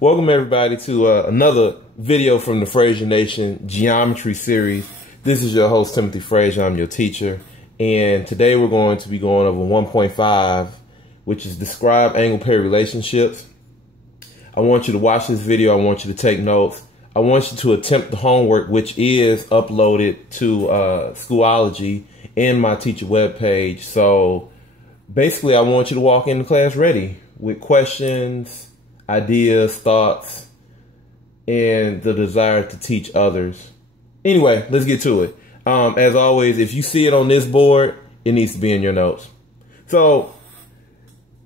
Welcome everybody to another video from the Frazier Nation Geometry series. This is your host Timothy Frazier. I'm your teacher, and today we're going to be going over 1.5, which is describe angle pair relationships. I want you to watch this video. I want you to take notes. I want you to attempt the homework, which is uploaded to Schoology in my teacher webpage. So basically, I want you to walk into class ready with questions, ideas, thoughts, and the desire to teach others. Anyway, let's get to it. As always, if you see it on this board, it needs to be in your notes. So,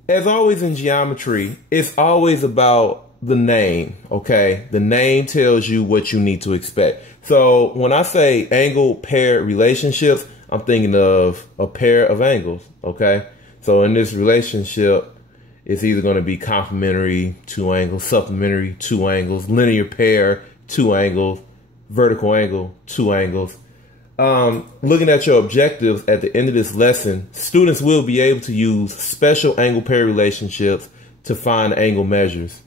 as always in geometry, it's always about the name, okay? The name tells you what you need to expect. So, when I say angle pair relationships, I'm thinking of a pair of angles, okay? So, in this relationship, it's either going to be complementary, 2 angles, supplementary, 2 angles, linear pair, 2 angles, vertical angle, 2 angles. Looking at your objectives at the end of this lesson, students will be able to use special angle pair relationships to find angle measures.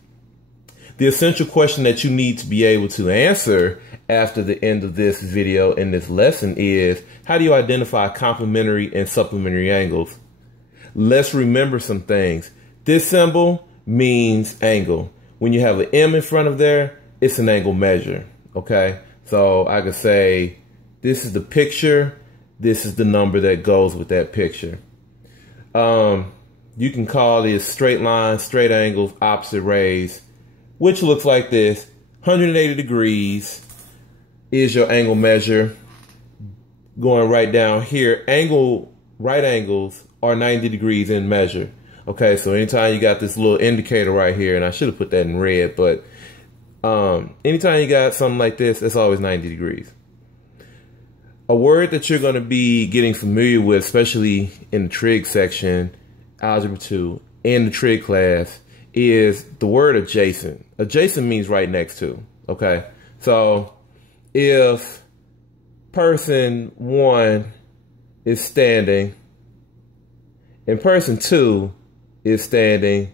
The essential question that you need to be able to answer after the end of this video in this lesson is, how do you identify complementary and supplementary angles? Let's remember some things. This symbol means angle. When you have an M in front of there, it's an angle measure, okay? So I could say, this is the picture, this is the number that goes with that picture. You can call these straight lines, straight angles, opposite rays, which looks like this. 180 degrees is your angle measure. Going right down here, right angles are 90 degrees in measure. Okay, so anytime you got this little indicator right here, and I should have put that in red, but anytime you got something like this, it's always 90 degrees. A word that you're going to be getting familiar with, especially in the trig section, Algebra 2, in the trig class, is the word adjacent. Adjacent means right next to, okay? So if person 1 is standing and person 2 is standing,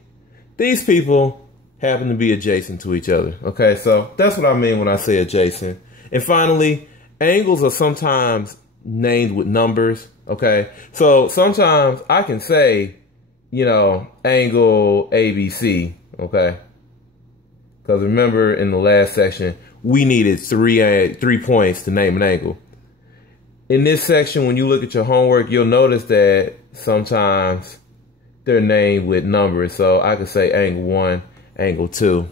these people happen to be adjacent to each other. Okay, so that's what I mean when I say adjacent. And finally, angles are sometimes named with numbers. Okay, so sometimes I can say, you know, angle ABC. Okay, because remember in the last section we needed three points to name an angle. In this section, when you look at your homework, you'll notice that sometimes they're named with numbers. So I could say angle 1, angle 2.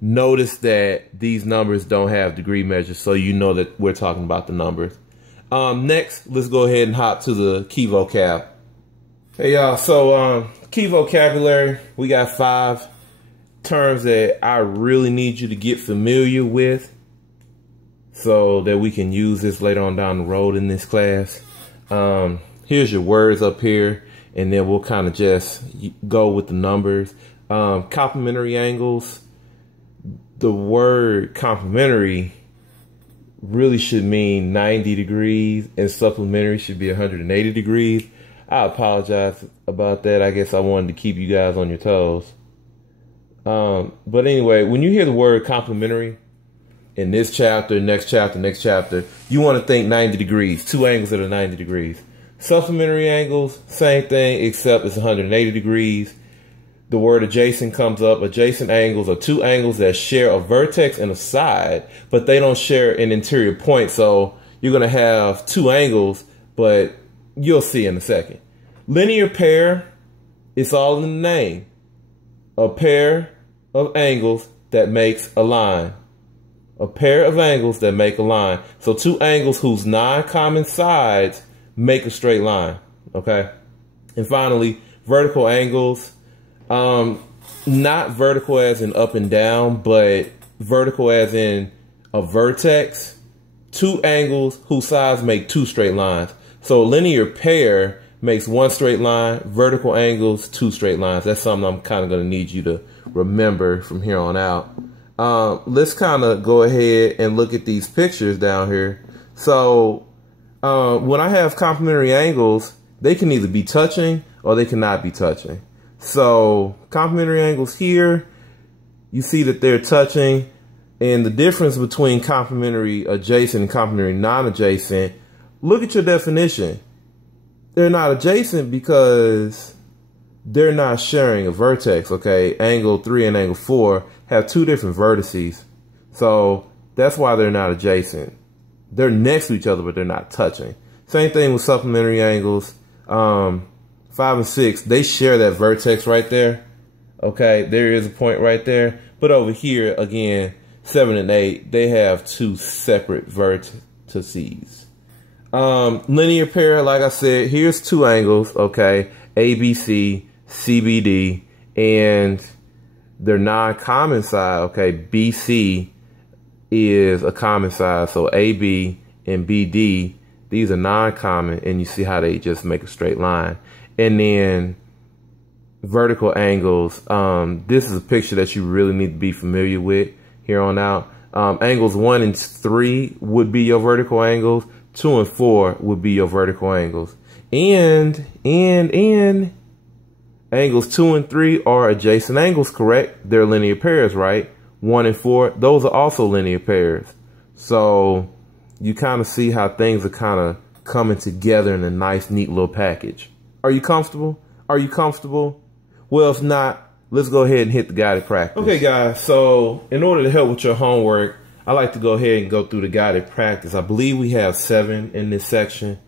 Notice that these numbers don't have degree measures, so you know that we're talking about the numbers. Next, let's go ahead and hop to the key vocab. Hey y'all, so key vocabulary, we got 5 terms that I really need you to get familiar with so that we can use this later on down the road in this class. Here's your words up here, and then we'll kind of just go with the numbers. Complementary angles. The word complementary really should mean 90 degrees, and supplementary should be 180 degrees. I apologize about that. I guess I wanted to keep you guys on your toes. But anyway, when you hear the word complementary in this chapter, next chapter, you want to think 90 degrees, 2 angles that are 90 degrees. Supplementary angles, same thing, except it's 180 degrees. The word adjacent comes up. Adjacent angles are 2 angles that share a vertex and a side, but they don't share an interior point. So you're going to have 2 angles, but you'll see in a second. Linear pair, it's all in the name. A pair of angles that makes a line. A pair of angles that make a line. So 2 angles whose non-common sides make a straight line, okay? And finally, vertical angles. Not vertical as in up and down, but vertical as in a vertex. 2 angles whose sides make 2 straight lines. So a linear pair makes 1 straight line, vertical angles, 2 straight lines. That's something I'm kind of going to need you to remember from here on out. Let's kind of go ahead and look at these pictures down here. So when I have complementary angles, they can either be touching or they cannot be touching. So complementary angles here, you see that they're touching. And the difference between complementary adjacent and complementary non-adjacent, look at your definition. They're not adjacent because they're not sharing a vertex, okay? Angle 3 and angle 4 have two different vertices. So that's why they're not adjacent. They're next to each other, but they're not touching. Same thing with supplementary angles. 5 and 6, they share that vertex right there. Okay, there is a point right there. But over here, again, 7 and 8, they have two separate vertices. Linear pair, like I said, here's two angles, okay? ABC, CBD, and their non-common side, okay? BC is a common side, so AB and BD, these are non-common, and you see how they just make a straight line. And then vertical angles, this is a picture that you really need to be familiar with here on out. Angles 1 and 3 would be your vertical angles. 2 and 4 would be your vertical angles. And angles 2 and 3 are adjacent angles, correct? They're linear pairs, right? 1 and 4, those are also linear pairs. So you kind of see how things are kind of coming together in a nice, neat little package. Are you comfortable? Are you comfortable? Well, if not, let's go ahead and hit the guided practice. Okay, guys, so in order to help with your homework, I like to go ahead and go through the guided practice. I believe we have 7 in this section.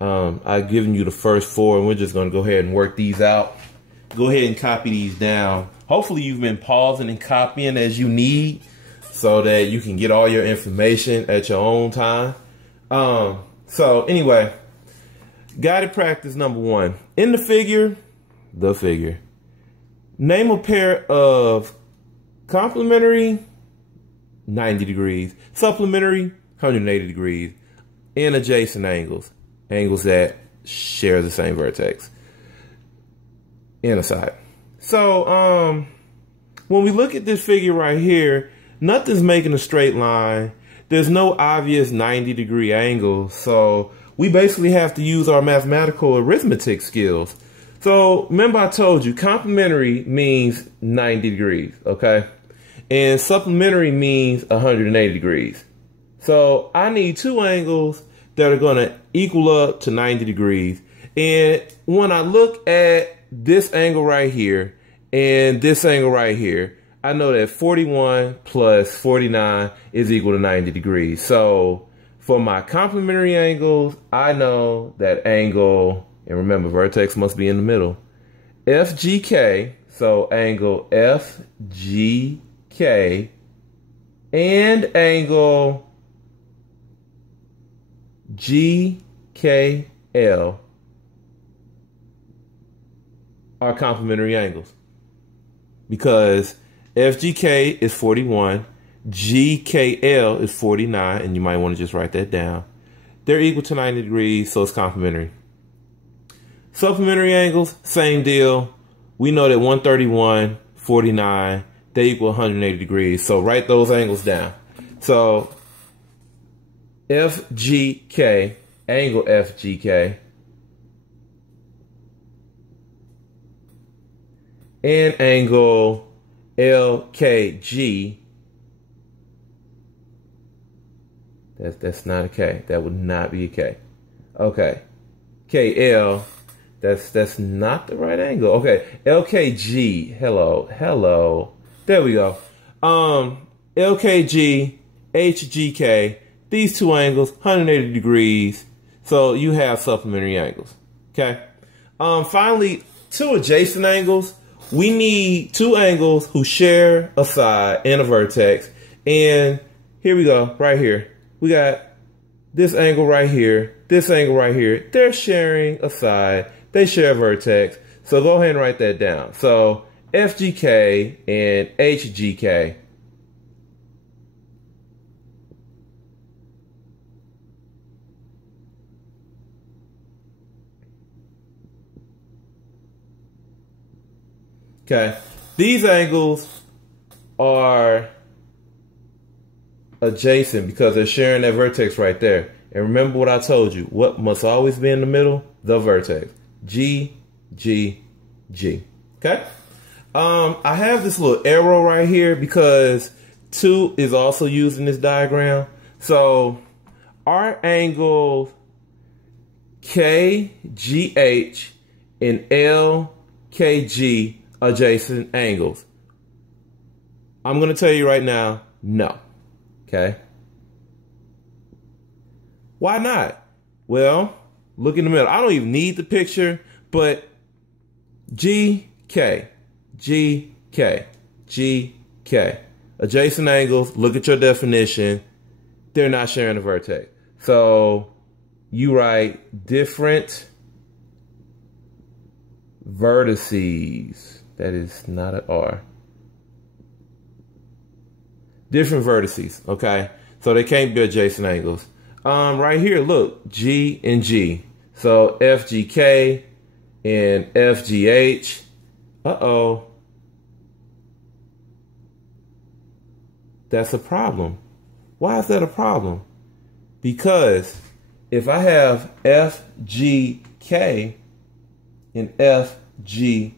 I've given you the first 4, and we're just going to go ahead and work these out. Go ahead and copy these down. Hopefully you've been pausing and copying as you need so that you can get all your information at your own time. So anyway, guided practice number 1. In the figure, name a pair of complementary 90 degrees, supplementary 180 degrees, and adjacent angles, angles that share the same vertex and a side. So when we look at this figure right here, nothing's making a straight line. There's no obvious 90-degree angle, so we basically have to use our mathematical arithmetic skills. So remember I told you complementary means 90 degrees, okay? And supplementary means 180 degrees. So I need two angles that are going to equal up to 90 degrees. And when I look at this angle right here and this angle right here, I know that 41 plus 49 is equal to 90 degrees. So for my complementary angles, I know that angle, and remember vertex must be in the middle, FGK, so angle FGK and angle GKL are complementary angles because FGK is 41, GKL is 49, and you might want to just write that down. They're equal to 90 degrees, so it's complementary. Supplementary angles, same deal. We know that 131, 49, they equal 180 degrees. So write those angles down. So FGK, angle FGK, and angle LKG, that's not a K. That would not be a K. Okay. KL, that's not the right angle. Okay. LKG, hello. There we go. LKG, HGK, these two angles, 180 degrees. So you have supplementary angles. Okay. Finally, two adjacent angles. We need two angles who share a side and a vertex. And here we go, right here. We got this angle right here, this angle right here. They're sharing a side. They share a vertex. So go ahead and write that down. So FGK and HGK. Okay, these angles are adjacent because they're sharing that vertex right there. And remember what I told you, what must always be in the middle? The vertex. G, G, G. Okay? I have this little arrow right here because 2 is also used in this diagram. So our angle KGH and LKG adjacent angles. I'm going to tell you right now, no. Okay. Why not? Well, look in the middle. I don't even need the picture, but GK, GK, GK. Adjacent angles, look at your definition. They're not sharing a vertex. So you write different vertices. That is not an R. Different vertices, okay? So they can't be adjacent angles. Right here, look, G and G. So FGK and FGH. Uh-oh. That's a problem. Why is that a problem? Because if I have FGK and FGH,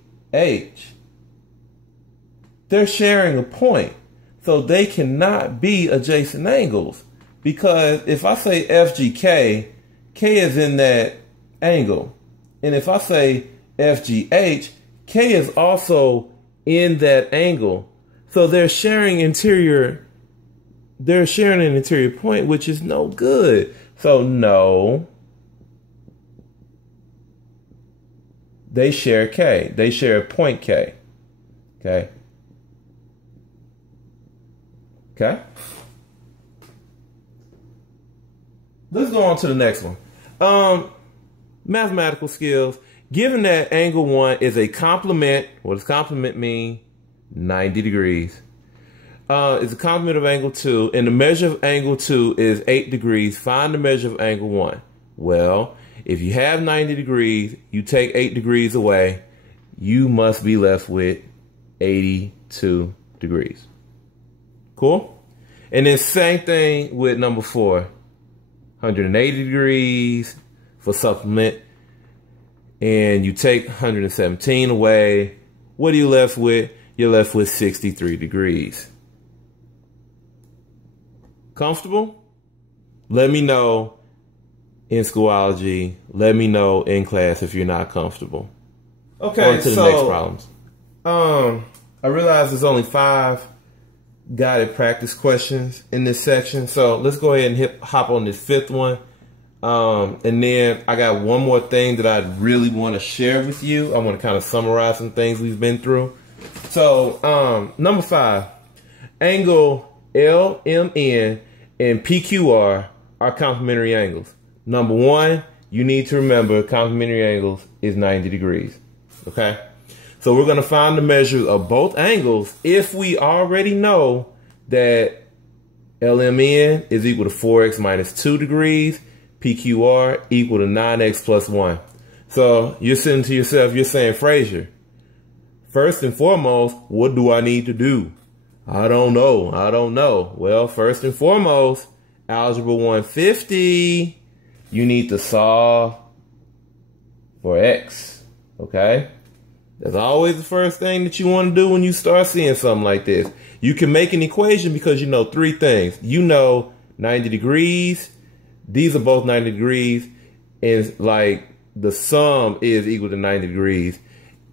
they're sharing a point. So they cannot be adjacent angles. Because if I say FGK, K is in that angle. And if I say FGH, K is also in that angle. So they're sharing an interior point, which is no good. So no, they share K. They share a point K. Okay. Okay. Let's go on to the next one. Mathematical skills. Given that angle 1 is a complement, what does complement mean? 90 degrees. It's a complement of angle 2, and the measure of angle 2 is 8 degrees. Find the measure of angle 1. Well, if you have 90 degrees, you take 8 degrees away, you must be left with 82 degrees. Cool? And then same thing with number 4. 180 degrees for supplement. And you take 117 away. What are you left with? You're left with 63 degrees. Comfortable? Let me know in Schoology. Let me know in class if you're not comfortable. Okay, on to the next problems. I realize there's only 5 guided practice questions in this section. So let's go ahead and hop on this 5th one. And then I got one more thing that I really want to share with you. I want to kind of summarize some things we've been through. So number 5, angle LMN and PQR are complementary angles. Number 1, you need to remember complementary angles is 90 degrees. Okay? So we're going to find the measures of both angles if we already know that LMN is equal to 4x minus 2 degrees, PQR equal to 9x plus 1. So you're saying to yourself, you're saying, Frazier, first and foremost, what do I need to do? I don't know. Well, first and foremost, Algebra 150, you need to solve for x, okay? That's always the first thing that you want to do when you start seeing something like this. You can make an equation because you know 3 things. You know 90 degrees. These are both 90 degrees. And like the sum is equal to 90 degrees.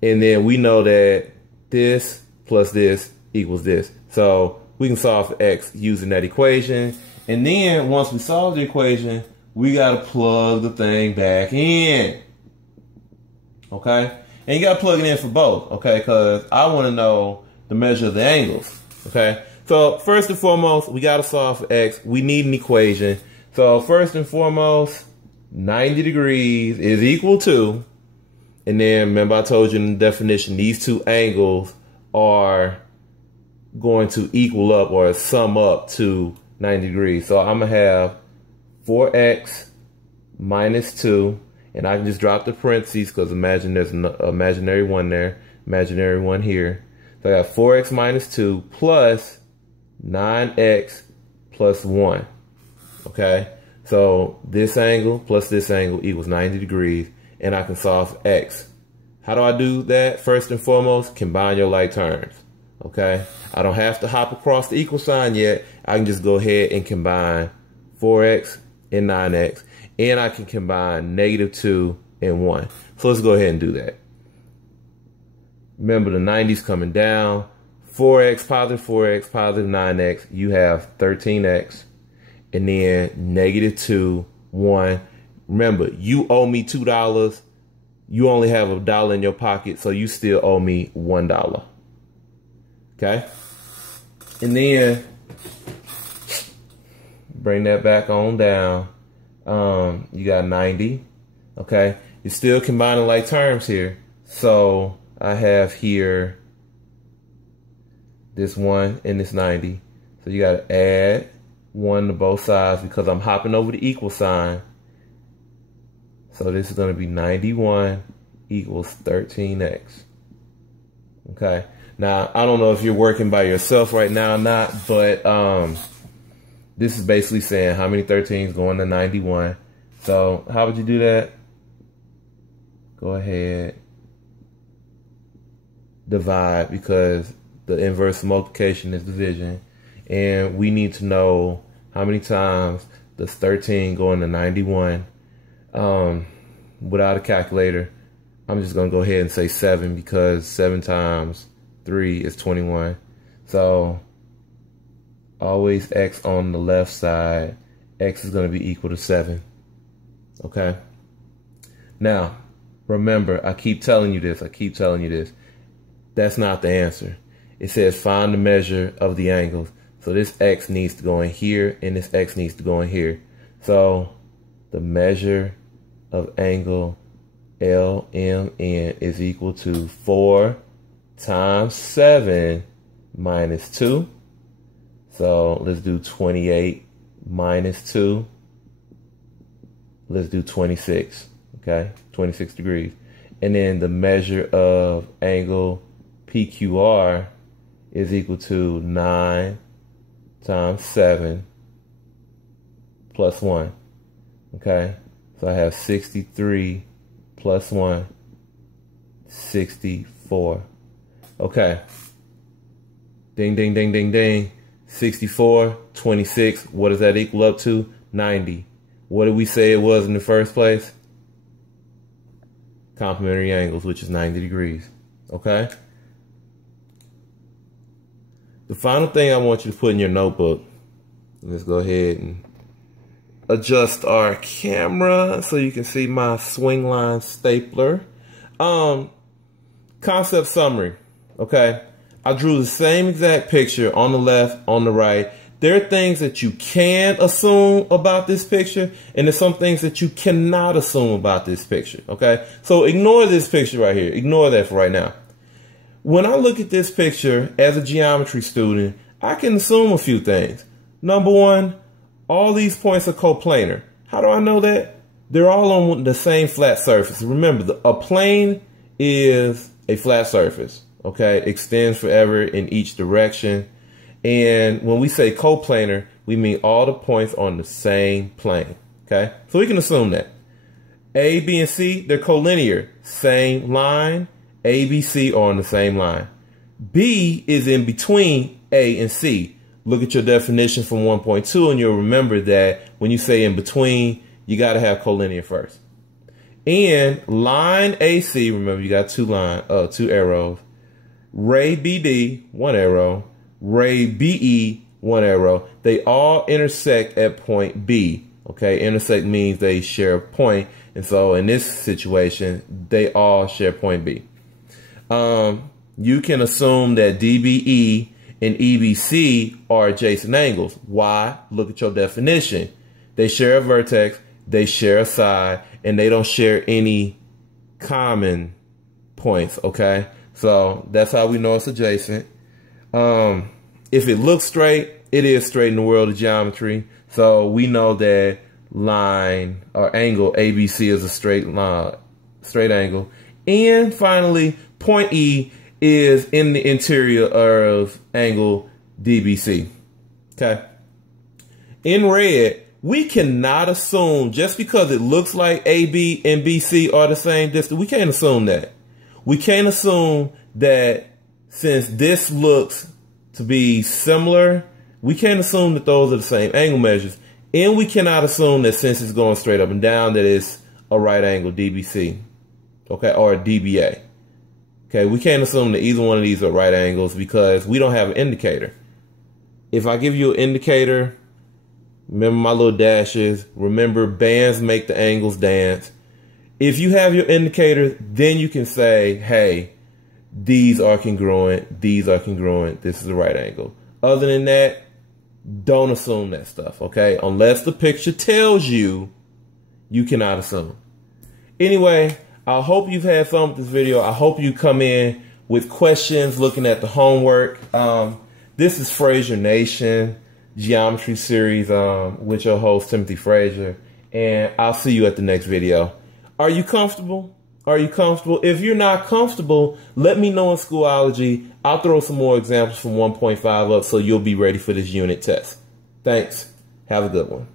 And then we know that this plus this equals this. So we can solve for x using that equation. And then once we solve the equation, we got to plug the thing back in. Okay? And you got to plug it in for both, okay? Because I want to know the measure of the angles, okay? So first and foremost, we got to solve for x. We need an equation. So first and foremost, 90 degrees is equal to, and then remember I told you in the definition, these 2 angles are going to equal up or sum up to 90 degrees. So I'm going to have 4x minus 2. And I can just drop the parentheses because imagine there's an imaginary 1 there, imaginary 1 here. So I got 4x minus 2 plus 9x plus 1. Okay? So this angle plus this angle equals 90 degrees. And I can solve for x. How do I do that? First and foremost, combine your like terms. Okay, I don't have to hop across the equal sign yet. I can just go ahead and combine 4x and 9x, and I can combine -2 and 1. So let's go ahead and do that. Remember, the 90's coming down. 4x, positive 4x, positive 9x. You have 13x, and then -2, 1. Remember, you owe me $2. You only have $1 in your pocket, so you still owe me $1. Okay? And then bring that back on down. You got 90. Okay? You're still combining like terms here. So I have here this 1 and this 90. So you got to add 1 to both sides because I'm hopping over the equal sign. So this is going to be 91 equals 13x. Okay. Now, I don't know if you're working by yourself right now or not, but this is basically saying how many 13s going to 91. So how would you do that? Go ahead. Divide, because the inverse of multiplication is division. And we need to know how many times does 13 go into 91. Without a calculator, I'm just going to go ahead and say 7, because 7 times 3 is 21. So always x on the left side. X is going to be equal to 7. Okay. Now, remember, I keep telling you this. That's not the answer. It says find the measure of the angles. So this x needs to go in here, and this x needs to go in here. So the measure of angle LMN is equal to 4 times 7 minus 2. So let's do 28 minus 2. Let's do 26. Okay, 26 degrees. And then the measure of angle PQR is equal to 9 times 7 plus 1. Okay, so I have 63 plus 1, 64. Okay. Ding, ding, ding, ding, ding. 64, 26. What does that equal up to? 90. What did we say it was in the first place? Complementary angles, which is 90 degrees. Okay? The final thing I want you to put in your notebook, let's go ahead and adjust our camera so you can see my swing line stapler. Concept summary. Okay, I drew the same exact picture on the left, on the right. There are things that you can assume about this picture, and there's some things that you cannot assume about this picture. Okay, so ignore this picture right here. Ignore that for right now. When I look at this picture as a geometry student, I can assume a few things. Number one, all these points are coplanar. How do I know that? They're all on the same flat surface. Remember, a plane is a flat surface. Okay, extends forever in each direction. And when we say coplanar, we mean all the points on the same plane. Okay, so we can assume that. A, B, and C, they're collinear. Same line. A, B, C are on the same line. B is in between A and C. Look at your definition from 1.2 and you'll remember that when you say in between, you got to have collinear first. And line AC, remember you got two arrows. Ray BD, one arrow. Ray BE, one arrow. They all intersect at point B. Okay, intersect means they share a point. And so in this situation, they all share point B. You can assume that DBE and EBC are adjacent angles. Why? Look at your definition. They share a vertex, they share a side, and they don't share any common points, okay? So that's how we know it's adjacent. If it looks straight, it is straight in the world of geometry. So we know that line or angle ABC is a straight line, straight angle. And finally, point E is in the interior of angle DBC. Okay. In red, we cannot assume just because it looks like AB and BC are the same distance. We can't assume that. we can't assume that since this looks to be similar, we can't assume that those are the same angle measures. And we cannot assume that since it's going straight up and down that it's a right angle DBC, okay, or a DBA. Okay, we can't assume that either one of these are right angles because we don't have an indicator. If I give you an indicator, remember my little dashes, remember bands make the angles dance. If you have your indicator, then you can say, hey, these are congruent, these are congruent, this is the right angle. Other than that, don't assume that stuff, okay? Unless the picture tells you, you cannot assume. Anyway, I hope you've had fun with this video. I hope you come in with questions looking at the homework. This is Fraser Nation Geometry Series with your host, Timothy Fraser. And I'll see you at the next video. Are you comfortable? Are you comfortable? If you're not comfortable, let me know in Schoology. I'll throw some more examples from 1.5 up so you'll be ready for this unit test. Thanks. Have a good one.